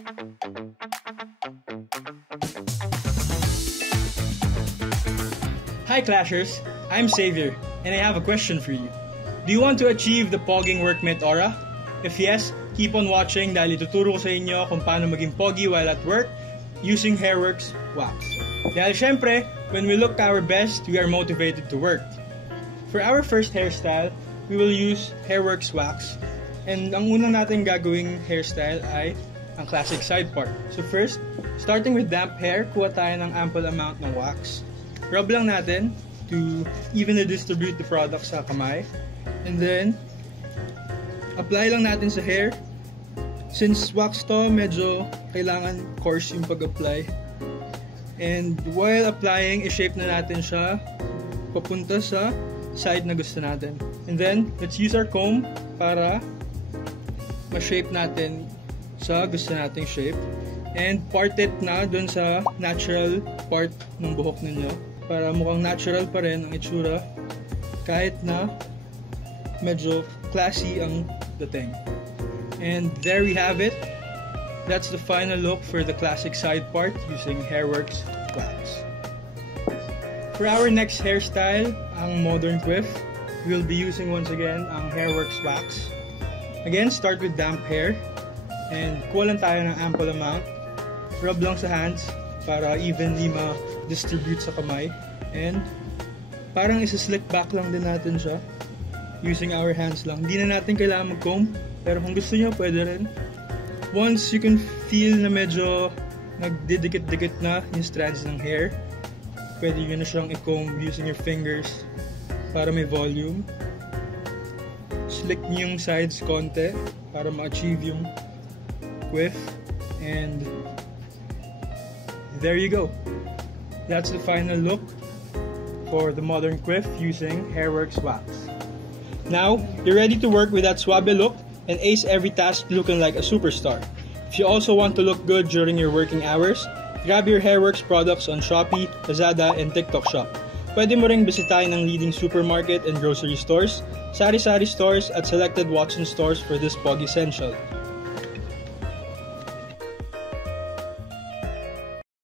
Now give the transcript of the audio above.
Hi Clashers, I'm Xavier, and I have a question for you. Do you want to achieve the pogging workmate aura? If yes, keep on watching dahil ituturo ko sa inyo kung paano maging pogi while at work using Hairworks Wax. Dahil syempre, when we look our best, we are motivated to work. For our first hairstyle, we will use Hairworks Wax. And ang unang natin gagawing hairstyle ay ang classic side part. So first, starting with damp hair, kuha tayo ng ample amount ng wax. Rub lang natin to evenly distribute the product sa kamay. And then, apply lang natin sa hair. Since wax to, medyo kailangan coarse yung pag-apply. And while applying, i-shape na natin siya papunta sa side na gusto natin. And then, let's use our comb para ma-shape natin sa gusto nating shape. And part it na dun sa natural part ng buhok ninyo para mukhang natural pa rin ang itsura kahit na medyo classy ang dating. And there we have it. That's the final look for the classic side part using Hairworks Wax. For our next hairstyle, ang modern quiff, we'll be using once again ang Hairworks Wax. Again, start with damp hair. And kuha lang tayo ng ample amount. Rub lang sa hands para evenly ma-distribute sa kamay. And parang isa-slick back lang din natin siya using our hands lang. Hindi na natin kailangan mag-comb, pero kung gusto nyo, pwede rin. Once you can feel na medyo nagdidikit-dikit na yung strands ng hair, pwede nyo na siyang i-comb using your fingers para may volume. Slick nyo yung sides konti para ma-achieve yung quiff. And there you go. That's the final look for the modern quiff using Hairworks Wax. Now, you're ready to work with that suave look and ace every task looking like a superstar. If you also want to look good during your working hours, grab your Hairworks products on Shopee, Lazada, and TikTok Shop. Pwede mo ring bisitahin ang leading supermarket and grocery stores, sari-sari stores, at selected Watson stores for this pogi essential.